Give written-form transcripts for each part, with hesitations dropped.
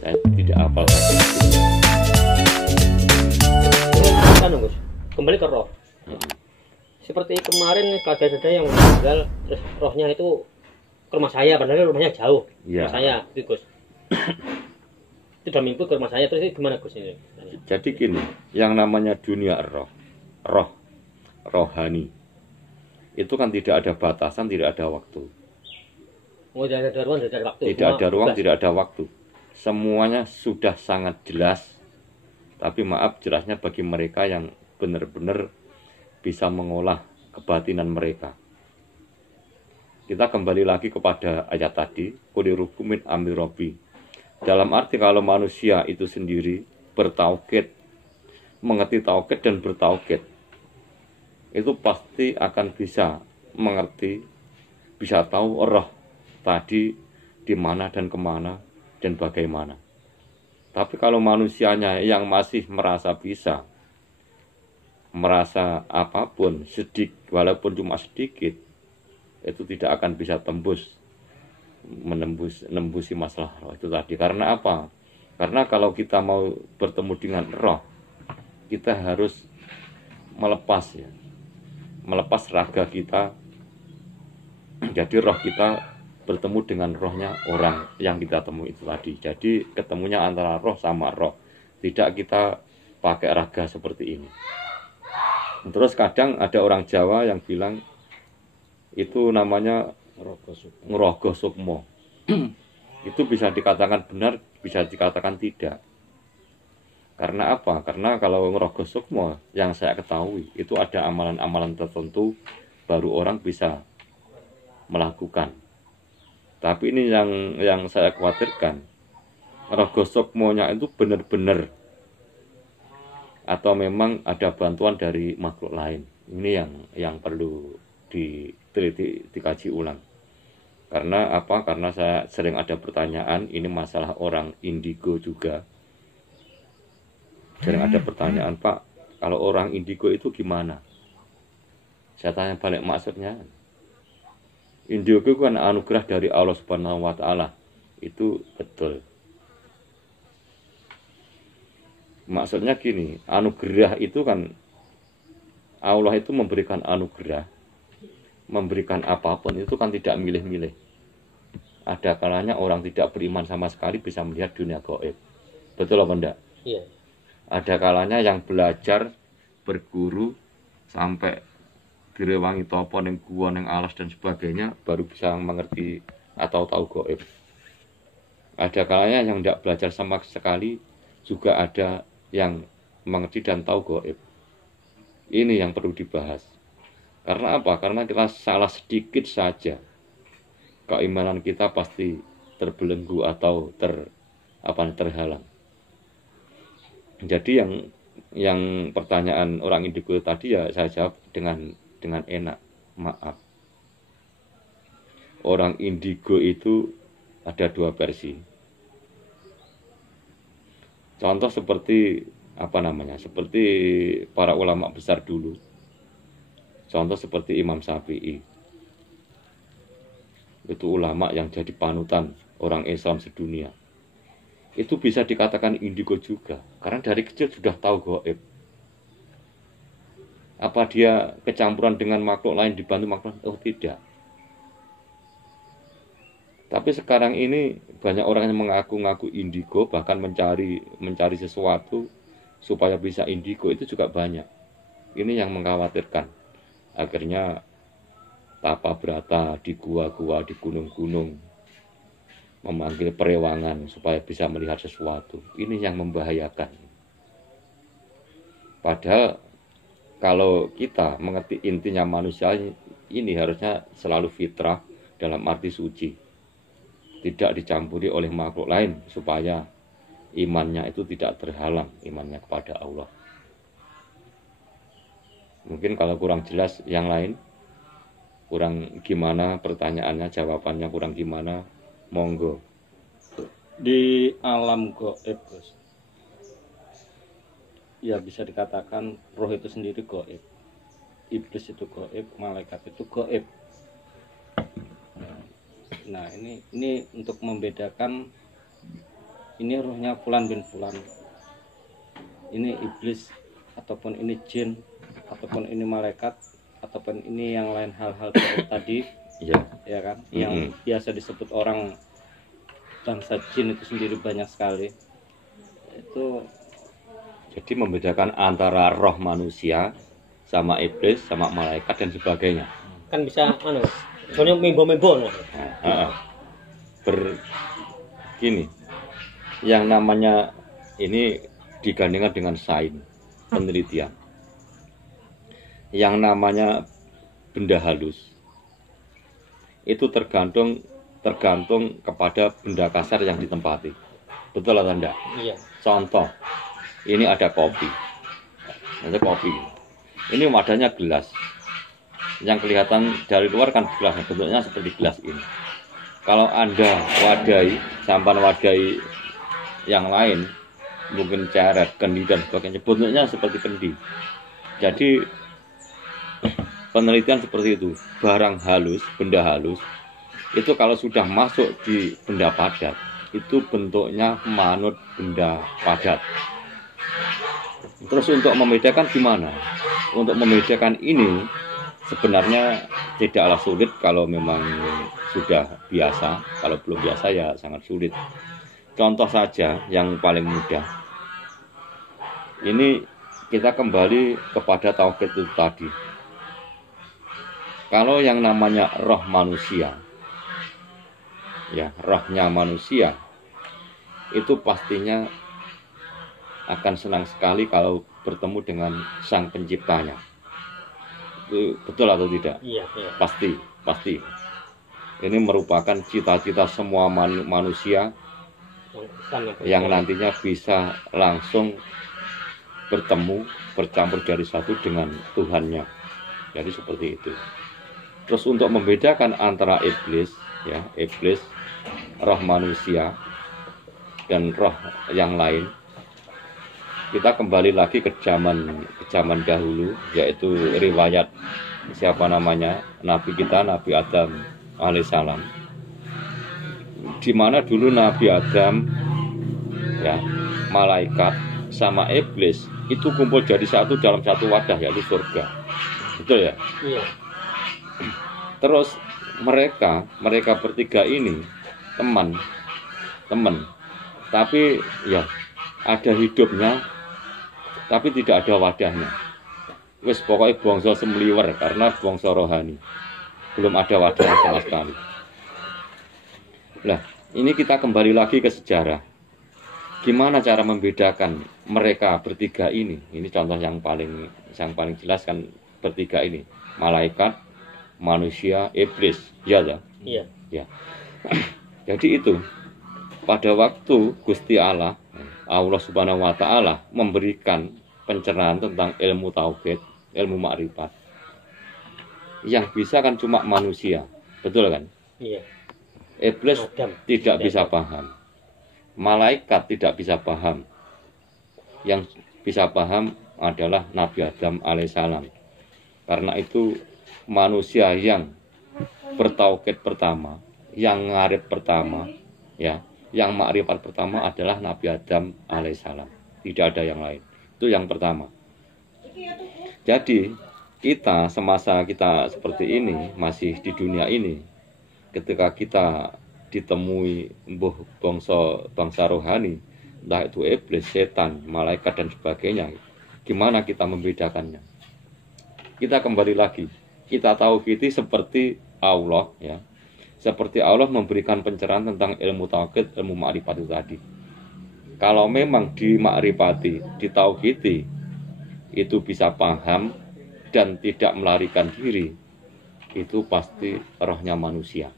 Saya tidak hafal. Kan Gus, kembali ke roh. Seperti kemarin ada yang meninggal, terus rohnya itu ke rumah saya, padahal rumahnya jauh. Ya. Rumah saya, itu Gus. Itu udah mimpi ke rumah saya, terus ini gimana Gus ini? Jadi gini, yang namanya dunia roh, rohani, itu kan tidak ada batasan, tidak ada waktu. Oh, tidak ada ruang, tidak ada waktu. Tidak ada ruang, tidak ada waktu. Semuanya sudah sangat jelas. Tapi maaf, jelasnya bagi mereka yang benar-benar bisa mengolah kebatinan mereka. Kita kembali lagi kepada ayat tadi, qulirukum min amri rabbi. Dalam arti kalau manusia itu sendiri bertauhid, mengerti tauhid dan bertauhid, itu pasti akan bisa mengerti, bisa tahu roh tadi di mana dan kemana dan bagaimana. Tapi kalau manusianya yang masih merasa bisa, merasa apapun, walaupun cuma sedikit, itu tidak akan bisa menembusi masalah roh itu tadi. Karena apa? Karena kalau kita mau bertemu dengan roh, kita harus melepas raga kita. Jadi roh kita bertemu dengan rohnya orang yang kita temui itu tadi. Jadi ketemunya antara roh sama roh, tidak kita pakai raga seperti ini. Terus kadang ada orang Jawa yang bilang itu namanya ngerogoh sukmo. Itu bisa dikatakan benar, bisa dikatakan tidak. Karena apa? Karena kalau ngerogoh sukmo, yang saya ketahui itu ada amalan-amalan tertentu baru orang bisa melakukan. Tapi ini yang saya khawatirkan, rogoh sukmonya itu benar-benar atau memang ada bantuan dari makhluk lain. Ini yang perlu diteliti, dikaji ulang. Karena apa? Karena saya sering ada pertanyaan, ini masalah orang indigo juga. Sering ada pertanyaan, Pak, kalau orang indigo itu gimana? Saya tanya balik, maksudnya indigo itu kan anugerah dari Allah Subhanahu wa Ta'ala. Itu betul. Maksudnya gini, anugerah itu kan Allah itu memberikan anugerah, memberikan apapun itu kan tidak milih-milih. Ada kalanya orang tidak beriman sama sekali bisa melihat dunia gaib. Betul apa enggak? Iya. Ada kalanya yang belajar, berguru sampai direwangi topo ning gua ning alas dan sebagainya baru bisa mengerti atau tahu gaib. Ada kalanya yang tidak belajar sama sekali juga ada yang mengerti dan tahu gaib. Ini yang perlu dibahas. Karena apa? Karena kita salah sedikit saja, keimanan kita pasti terbelenggu atau terhalang. Jadi yang pertanyaan orang indigo tadi ya saya jawab dengan enak. Maaf. Orang indigo itu ada dua versi. Contoh seperti seperti para ulama besar dulu. Contoh seperti Imam Syafi'i. Itu ulama yang jadi panutan orang Islam sedunia. Itu bisa dikatakan indigo juga, karena dari kecil sudah tahu gaib. Apa dia kecampuran dengan makhluk lain, dibantu makhluk? Oh tidak. Tapi sekarang ini banyak orang yang mengaku-ngaku indigo, bahkan mencari sesuatu supaya bisa indigo, itu juga banyak. Ini yang mengkhawatirkan. Akhirnya tapa berata di gua-gua, di gunung-gunung, memanggil perewangan supaya bisa melihat sesuatu. Ini yang membahayakan. Padahal kalau kita mengerti intinya manusia ini harusnya selalu fitrah dalam arti suci, tidak dicampuri oleh makhluk lain supaya imannya itu tidak terhalang, imannya kepada Allah. Mungkin kalau kurang jelas yang lain, kurang gimana pertanyaannya, jawabannya kurang gimana, monggo. Di alam gaib, Gus, ya bisa dikatakan roh itu sendiri gaib, iblis itu gaib, malaikat itu gaib. Nah, ini untuk membedakan ini rohnya fulan bin fulan. Ini iblis ataupun ini jin ataupun ini malaikat ataupun ini yang lain hal-hal tadi Ya. ya kan, yang biasa disebut orang bangsa jin itu sendiri banyak sekali. Itu Jadi membedakan antara roh manusia sama iblis sama malaikat dan sebagainya. Kan bisa soalnya membo-membo. Gini, yang namanya ini digandingkan dengan sains, penelitian. Yang namanya benda halus itu tergantung kepada benda kasar yang ditempati. Betul atau tidak? Iya. Contoh, ini ada kopi. Ada kopi. Ini wadahnya gelas. Yang kelihatan dari luar kan gelas, bentuknya seperti gelas ini. Kalau Anda sampan wadahi yang lain, mungkin ceret, kendi dan sebagainya, bentuknya seperti kendi. Jadi penelitian seperti itu, barang halus, benda halus, itu kalau sudah masuk di benda padat, itu bentuknya manut benda padat. Terus untuk membedakan gimana? Untuk membedakan ini sebenarnya tidaklah sulit kalau memang sudah biasa. Kalau belum biasa ya sangat sulit. Contoh saja yang paling mudah. Ini kita kembali kepada tauhid itu tadi. Kalau yang namanya roh manusia, ya rohnya manusia, itu pastinya akan senang sekali kalau bertemu dengan sang penciptanya. Itu betul atau tidak? Iya. Pasti. Ini merupakan cita-cita semua manusia yang nantinya bisa langsung bertemu, bercampur dari satu dengan Tuhannya. Jadi seperti itu. Terus untuk membedakan antara iblis, roh manusia dan roh yang lain, kita kembali lagi ke zaman dahulu, yaitu riwayat siapa namanya Nabi kita, Nabi Adam alaihissalam, di mana dulu Nabi Adam, ya, malaikat sama iblis itu kumpul jadi satu dalam satu wadah, yaitu surga. Betul ya? Iya. Terus mereka bertiga ini teman, tapi ya ada hidupnya, tapi tidak ada wadahnya. Wes pokoknya bangsa semliwer karena bangsa rohani, belum ada wadahnya sama sekali. Nah, ini kita kembali lagi ke sejarah. Gimana cara membedakan mereka bertiga ini? Ini contoh yang paling jelas kan, bertiga ini, malaikat, manusia, iblis, ya. Ya. Jadi itu pada waktu Gusti Allah Subhanahu wa taala memberikan pencerahan tentang ilmu tauhid, ilmu makrifat. Yang bisa kan cuma manusia, betul kan? Iya. Iblis tidak bisa paham. Malaikat tidak bisa paham. Yang bisa paham adalah Nabi Adam alaihissalam. Karena itu manusia yang bertauhid pertama, yang ngarif pertama, ya, yang makrifat pertama adalah Nabi Adam alaihissalam. Tidak ada yang lain. Itu yang pertama. Jadi kita semasa kita seperti ini, masih di dunia ini, ketika kita ditemui bangsa rohani, entah itu iblis, setan, malaikat dan sebagainya, gimana kita membedakannya? Kita kembali lagi, kita tahu kita seperti Allah, ya, seperti Allah memberikan pencerahan tentang ilmu tauhid, ilmu makrifat itu tadi. Kalau memang dimakrifati, ditauhidi, itu bisa paham dan tidak melarikan diri, itu pasti rohnya manusia.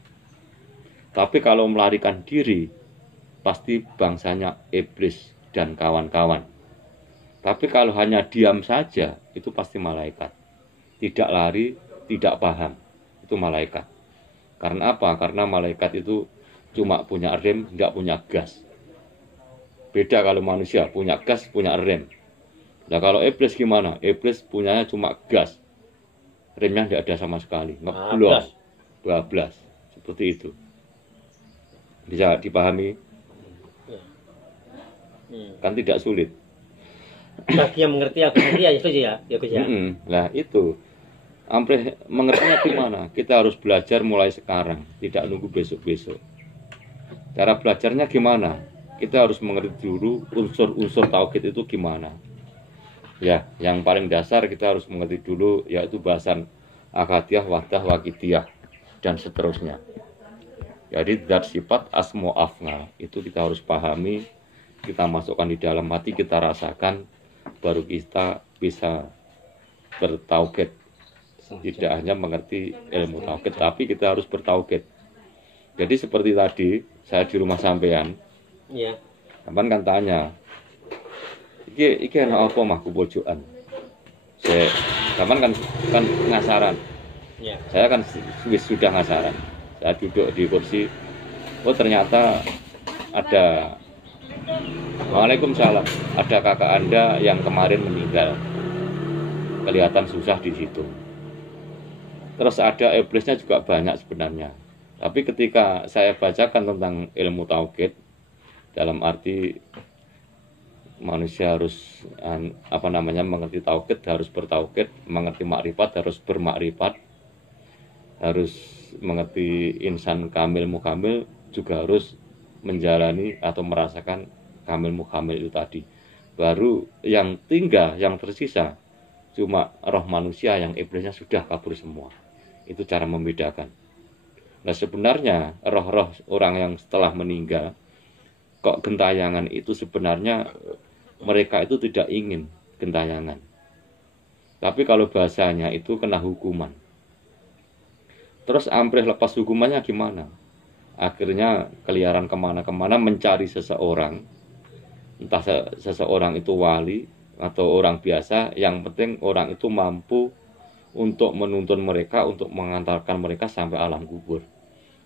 Tapi kalau melarikan diri, pasti bangsanya iblis dan kawan-kawan. Tapi kalau hanya diam saja, itu pasti malaikat. Tidak lari, tidak paham, itu malaikat. Karena apa? Karena malaikat itu cuma punya rem, nggak punya gas. Beda kalau manusia, punya gas, punya rem. Nah kalau iblis gimana? Iblis punyanya cuma gas, remnya tidak ada sama sekali, ngeblong, bablas, seperti itu. Bisa dipahami? Ya. Kan tidak sulit. Bagi yang mengerti aku nanti ya itu ya Gus ya. Nah itu ampleh mengertinya gimana? Kita harus belajar mulai sekarang, tidak nunggu besok-besok. Cara belajarnya gimana? Kita harus mengerti dulu unsur-unsur tauhid itu gimana. Ya, yang paling dasar kita harus mengerti dulu yaitu bahasan akadiyah, wahdah, wakidiyah dan seterusnya. Jadi zat sifat asma af'al itu kita harus pahami, kita masukkan di dalam hati, kita rasakan, baru kita bisa bertauhid. Tidak hanya mengerti ilmu tauhid, tapi kita harus bertauhid. Jadi seperti tadi saya di rumah sampean, Iya. sampean kan tanya, iki enak apa mah kubojokan. Saya sampean kan ngasaran. Iya. Saya kan sudah ngasaran. Saya duduk di kursi. Oh ternyata ada. Waalaikumsalam. Ada kakak Anda yang kemarin meninggal. Kelihatan susah di situ. Terus ada iblisnya juga banyak sebenarnya. Tapi ketika saya bacakan tentang ilmu tauhid, dalam arti manusia harus mengerti tauhid, harus bertauhid, mengerti makrifat, harus bermakrifat, harus mengerti insan kamil mukamil, juga harus menjalani atau merasakan kamil mukamil itu tadi. Baru yang tinggal, yang tersisa cuma roh manusia yang iblisnya sudah kabur semua. Itu cara membedakan. Nah sebenarnya roh-roh orang yang setelah meninggal kok gentayangan itu sebenarnya mereka itu tidak ingin gentayangan. Tapi kalau bahasanya itu kena hukuman. Terus ampleh lepas hukumannya gimana? Akhirnya keliaran kemana-kemana mencari seseorang. Entah seseorang itu wali atau orang biasa. Yang penting orang itu mampu untuk menuntun mereka, untuk mengantarkan mereka sampai alam kubur.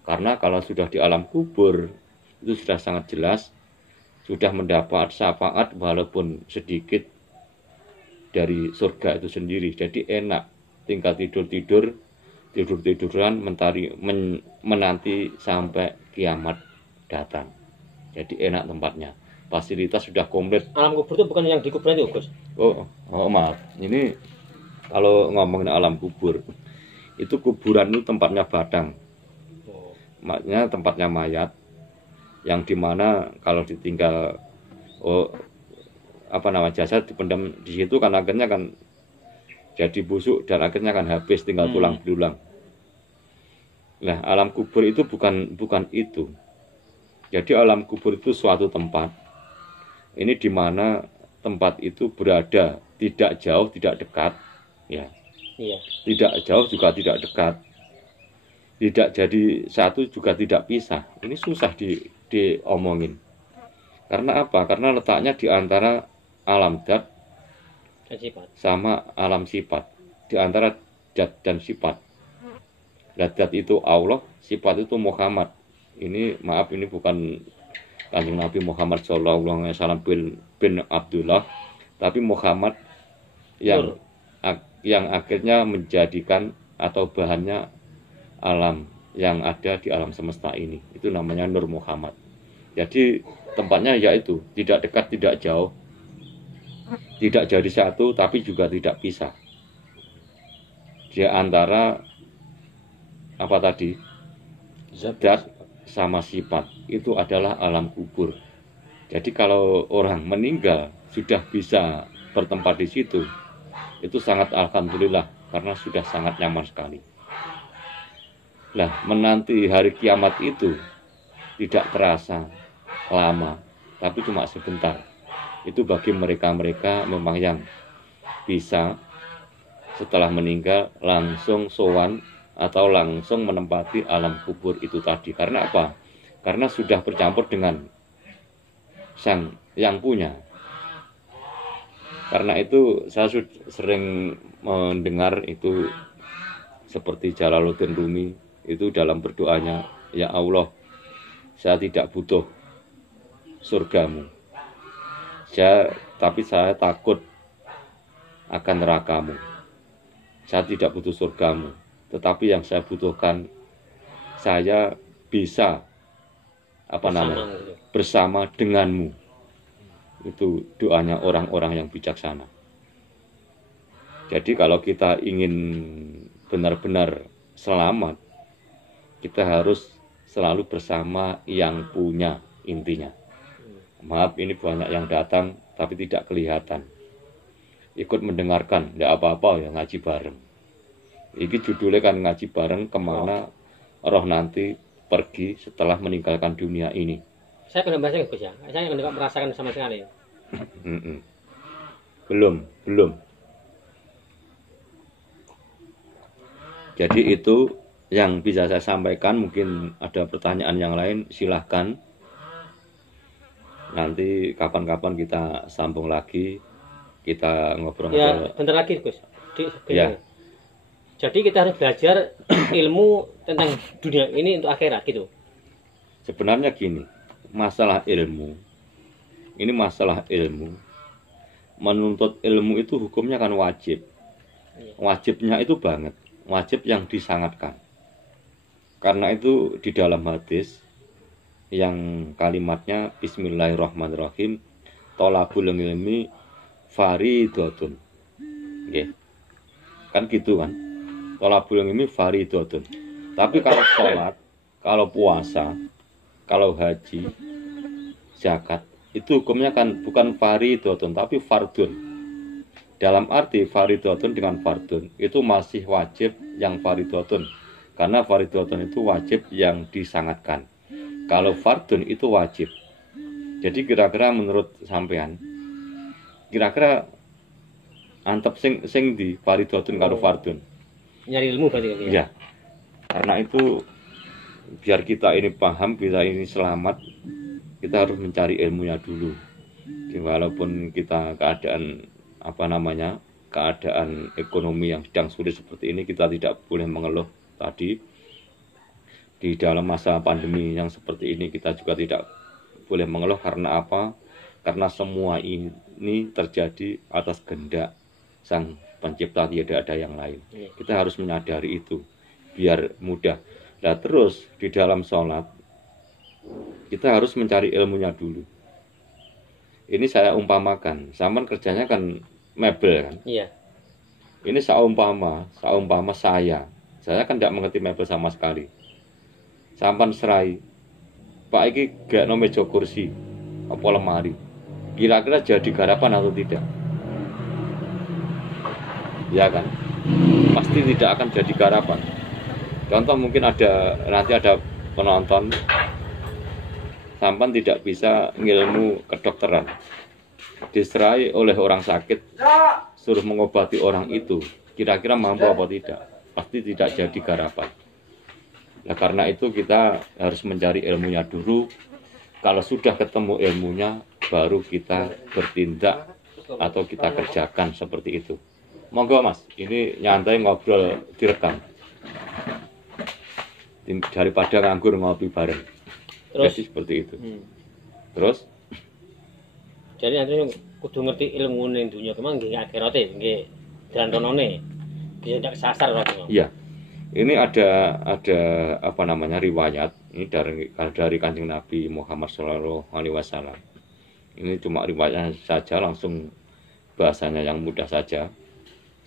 Karena kalau sudah di alam kubur, itu sudah sangat jelas, sudah mendapat syafaat walaupun sedikit dari surga itu sendiri. Jadi enak, tinggal tidur-tiduran menanti sampai kiamat datang. Jadi enak tempatnya, fasilitas sudah komplit. Alam kubur itu bukan yang di kuburan itu Gus. Oh maaf, ini kalau ngomongin alam kubur, itu kuburan itu tempatnya badang, makanya tempatnya mayat, yang dimana kalau ditinggal jasad dipendam di situ kan akhirnya kan jadi busuk dan akhirnya kan habis, tinggal tulang belulang. Nah alam kubur itu bukan itu. Jadi alam kubur itu suatu tempat. Ini dimana tempat itu berada tidak jauh, tidak dekat. Ya, iya. Tidak jauh juga tidak dekat, tidak jadi satu juga tidak pisah. Ini susah diomongin. Karena apa? Karena letaknya di antara alam dat sama alam sifat, di antara dat dan sifat. Dat itu Allah, sifat itu Muhammad. Ini maaf, ini bukan Kanjeng Nabi Muhammad Shallallahu Alaihi Wasallam bin Abdullah, tapi Muhammad yang akhirnya menjadikan atau bahannya alam yang ada di alam semesta ini. Itu namanya Nur Muhammad. Jadi tempatnya yaitu tidak dekat, tidak jauh, tidak jadi satu, tapi juga tidak pisah. Di antara apa tadi? Zat sama sifat itu adalah alam kubur. Jadi kalau orang meninggal sudah bisa bertempat di situ, itu sangat alhamdulillah karena sudah sangat nyaman sekali. Nah, menanti hari kiamat itu tidak terasa lama, tapi cuma sebentar. Itu bagi mereka-mereka memang yang bisa setelah meninggal langsung sowan atau langsung menempati alam kubur itu tadi. Karena apa? Karena sudah bercampur dengan sang yang punya. Karena itu saya sering mendengar itu seperti Jalaluddin Rumi itu dalam berdoanya, ya Allah, saya tidak butuh surgamu, tapi saya takut akan nerakamu. Saya tidak butuh surgamu, tetapi yang saya butuhkan, saya bisa apa namanya? gitu. Bersama denganmu. Itu doanya orang-orang yang bijaksana. Jadi kalau kita ingin benar-benar selamat, kita harus selalu bersama yang punya intinya. Maaf, ini banyak yang datang tapi tidak kelihatan. Ikut mendengarkan, tidak apa-apa ya, ngaji bareng. Ini judulnya kan ngaji bareng kemana roh nanti pergi setelah meninggalkan dunia ini. Saya pernah baca Gus ya. Saya nggak merasakan sama sekali. Belum. Jadi itu yang bisa saya sampaikan. Mungkin ada pertanyaan yang lain, silahkan. Nanti kapan-kapan kita sambung lagi, kita ngobrol-ngobrol. Ya, bentar lagi Gus. Ya. Jadi kita harus belajar ilmu tentang dunia ini untuk akhirat gitu. Sebenarnya gini, masalah ilmu. Ini masalah ilmu. Menuntut ilmu itu hukumnya kan wajib. Wajibnya itu banget. Wajib yang disangatkan. Karena itu di dalam hadis yang kalimatnya Bismillahirrahmanirrahim, tolabul ilmi faridotun. Nggih. Kan gitu kan. Tolabul ilmi faridotun. Tapi kalau sholat, kalau puasa, kalau haji, zakat, itu hukumnya kan bukan faridotun tapi fardun. Dalam arti faridotun dengan fardun itu masih wajib yang faridotun. Karena faridotun itu wajib yang disangatkan. Kalau fardun itu wajib. Jadi kira-kira menurut sampean, kira-kira antep sing di faridotun karo fardun? Nyari ilmu berarti ya. Ya. Karena itu biar kita ini paham, kita ini selamat, kita harus mencari ilmunya dulu. Jadi, walaupun kita keadaan keadaan ekonomi yang sedang sulit seperti ini, kita tidak boleh mengeluh. Tadi di dalam masa pandemi yang seperti ini kita juga tidak boleh mengeluh. Karena apa? Karena semua ini terjadi atas kehendak Sang Pencipta, tidak ada yang lain. Kita harus menyadari itu biar mudah. Nah terus di dalam sholat kita harus mencari ilmunya dulu. Ini saya umpamakan, sampean kerjanya kan mebel kan? Iya. Ini saumpama saya kan tidak mengerti mebel sama sekali. Sampean serai, Pak iki gak no meja kursi, apa lemari, kira-kira jadi garapan atau tidak? Ya kan? Pasti tidak akan jadi garapan. Contoh mungkin nanti ada penonton, sampan tidak bisa ngilmu kedokteran, diserai oleh orang sakit, suruh mengobati orang itu, kira-kira mampu apa tidak? Pasti tidak jadi garapan. Nah karena itu kita harus mencari ilmunya dulu. Kalau sudah ketemu ilmunya, baru kita bertindak atau kita kerjakan seperti itu. Monggo Mas, ini nyantai ngobrol direkam. Daripada nganggur ngopi bareng. Terus jadi seperti itu. Terus jadi nanti kudu ngerti ilmu ning dunia kemang nggih akhirate nggih dantonone. Nggih ndak sasar kok. Iya. Ini ada riwayat ini dari Kanjeng Nabi Muhammad Shallallahu Alaihi Wasallam. Ini cuma riwayatnya saja, langsung bahasanya yang mudah saja.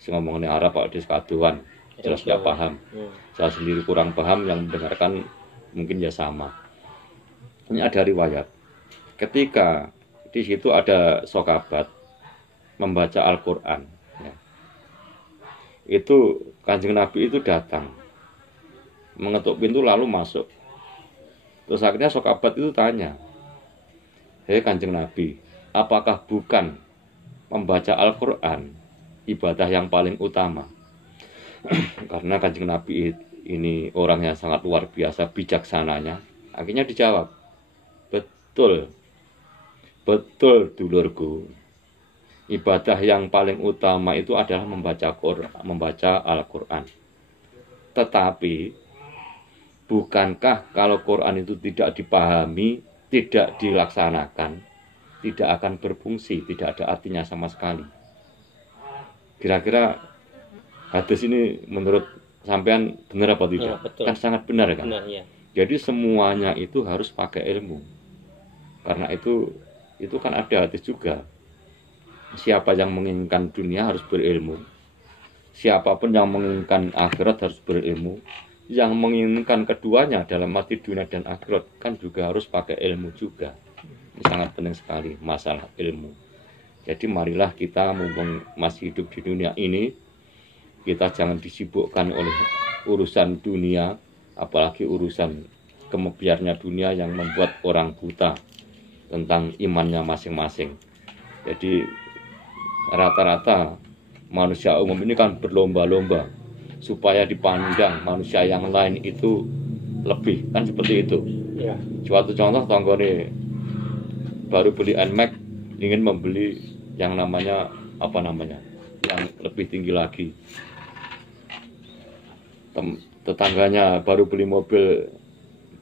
Ngomongin Arab Pak Diskaduan jelas tidak paham. Saya sendiri kurang paham, yang mendengarkan mungkin ya sama. Ini ada riwayat. Ketika di situ ada sahabat membaca Al-Quran, ya. Itu Kanjeng Nabi itu datang, mengetuk pintu lalu masuk. Terus akhirnya sahabat itu tanya, "Hei Kanjeng Nabi, apakah bukan membaca Al-Quran ibadah yang paling utama?" Karena Kanjeng Nabi ini orang yang sangat luar biasa bijaksananya. Akhirnya dijawab, betul dulurku, ibadah yang paling utama itu adalah membaca Al-Quran. Tetapi bukankah kalau Quran itu tidak dipahami, tidak dilaksanakan, tidak akan berfungsi, tidak ada artinya sama sekali? Kira-kira hadis ini menurut sampean benar apa tidak? Ya, betul. Kan sangat benar kan? Benar, ya. Jadi semuanya itu harus pakai ilmu. Karena itu kan ada hadis juga. Siapa yang menginginkan dunia harus berilmu. Siapapun yang menginginkan akhirat harus berilmu. Yang menginginkan keduanya dalam arti dunia dan akhirat kan juga harus pakai ilmu juga. Ini sangat penting sekali masalah ilmu. Jadi marilah kita mumpung masih hidup di dunia ini, kita jangan disibukkan oleh urusan dunia, apalagi urusan kemebiarnya dunia yang membuat orang buta tentang imannya masing-masing. Jadi rata-rata manusia umum ini kan berlomba-lomba supaya dipandang manusia yang lain itu lebih, kan seperti itu. Ya. Suatu contoh, tanggone baru beli NMAX, ingin membeli yang namanya yang lebih tinggi lagi. Tetangganya baru beli mobil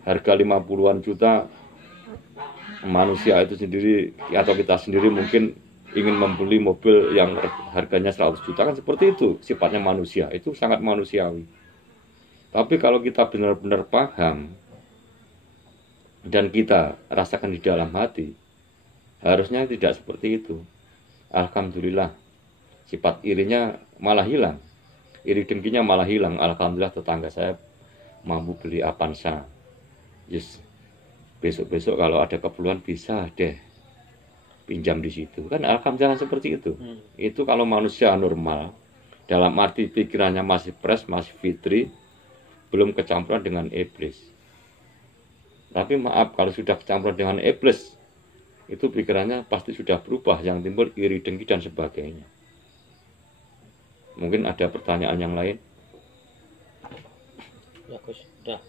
harga 50-an juta, manusia itu sendiri atau kita sendiri mungkin ingin membeli mobil yang harganya 100 juta, kan seperti itu sifatnya manusia, itu sangat manusiawi. Tapi kalau kita benar-benar paham dan kita rasakan di dalam hati, harusnya tidak seperti itu. Alhamdulillah, sifat irinya malah hilang, iri dengkinya malah hilang. Alhamdulillah tetangga saya mampu beli Avanza. Yes. Besok-besok kalau ada keperluan bisa deh pinjam di situ. Kan alhamdulillah seperti itu. Itu kalau manusia normal, dalam arti pikirannya masih fresh, masih fitri, belum kecampuran dengan iblis. Tapi maaf, kalau sudah kecampuran dengan iblis, itu pikirannya pasti sudah berubah, yang timbul iri dengki dan sebagainya. Mungkin ada pertanyaan yang lain? Ya Gus, sudah.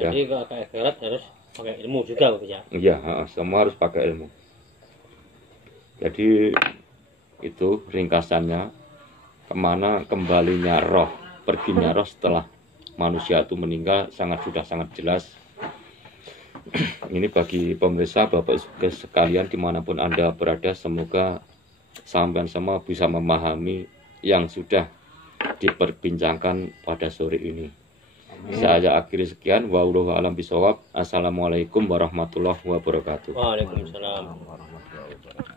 Jadi kalau kayak akhirat harus pakai ilmu juga Gus ya. Iya, semua harus pakai ilmu. Jadi itu ringkasannya, kemana kembalinya roh, perginya roh setelah manusia itu meninggal sudah sangat jelas. Ini bagi pemirsa, Bapak Ibu sekalian dimanapun Anda berada, semoga sampai semua bisa memahami yang sudah diperbincangkan pada sore ini. Saya akhiri sekian. Wallahu a'lam bishawab. Assalamualaikum warahmatullahi wabarakatuh. Waalaikumsalam warahmatullahi wabarakatuh.